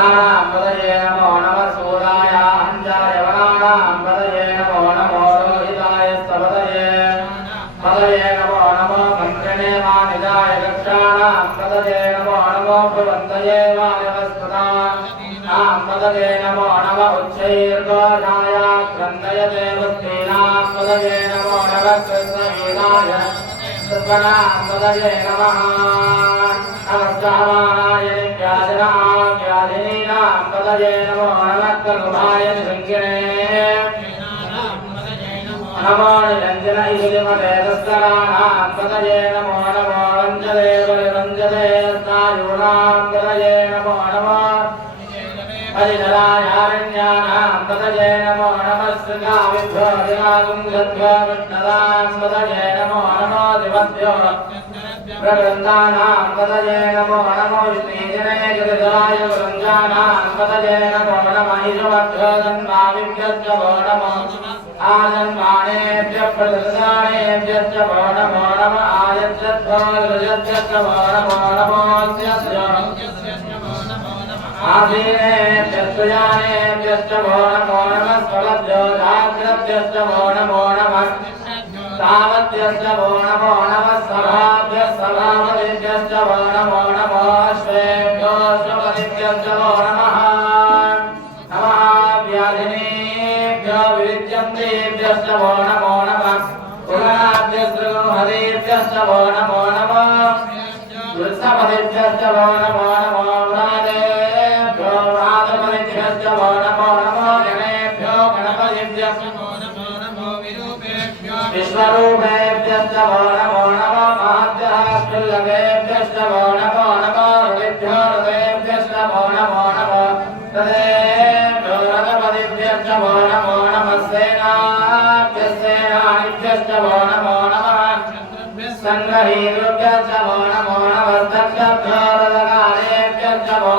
वृद्धानां पदये नमो नमः सूराय हंसाय वनानां पदये नमो नमो रोहिताय स्तपदये पदये नमो नमो मन्त्रिणे वानिदाय दक्षाणां पदये नमो नमो भवन्तये वायवस्पदानां पदये नमो नमः उच्चैर्घोषाय क्रन्दयते वस्तीनां पदये नमो नमः कृष्णवीराय सर्वनां पदये नमः नमस्काराय व्याधिनीनां पदये नमो नमः करुणाय शङ्किने नमो निरञ्जन इषुलिमवेदस्तराणां पदये नमो नमो रञ्जते परिरञ्जते स्नायूनां पदये नमो नमः परिधरायारण्यानां पदये नमो नमः श्रृगाविभ्यो दिवागुंसद्भ्यो विष्णदां पदये नमो नमो दिवद्भ्यो प्रवृन्दानां पदये नमो नमो विष्णेजने जगदराय वृन्दानां पदये नमो नमः ईश्वभ्यो जन्माविभ्यश्च वो नमो आजन्मानेभ्यः प्रददानेभ्यश्च वो नमो नमः आयच्छद्भ्यो गृहस्यश्च वो नमो नमोऽस्यस्य आसीनेभ्यश्च यानेभ्यश्च वो नमो नमः स्वलभ्यो जाग्रभ्यश्च वो नमो नमः तावत्यश्च वो नमो नमः सभाभ्यः सभापतिभ्यश्च वो नमो नमः श्वेभ्यो श्वपतिभ्यश्च वो नमः नमः व्याधिनीभ्यो विविध्यन्तेभ्यश्च वो नमो नमः पुराभ्यस्त्रिगुणहरेभ्यश्च वो नमो नमः वृषपतिभ्यश्च वो नमो नमो व्रातेभ्यो व्रातपतिभ्यश्च वो नमो नमो गणेभ्यो गणपतिभ्यश्च विश्वरूपेभ्यश्च वो नमो नमः महद्भ्यः दुर्लभेभ्यश्च वो नमो नमः ऋभ्यो ऋभेभ्यश्च वो नमो नमः तदेभ्यो रथपतिभ्यश्च वो नमो नमः सेनाभ्यश्च वो नमो नमः सङ्ग्रहेभ्यश्च वो नमो नमः दक्षभ्यो रथकारेभ्यश्च वो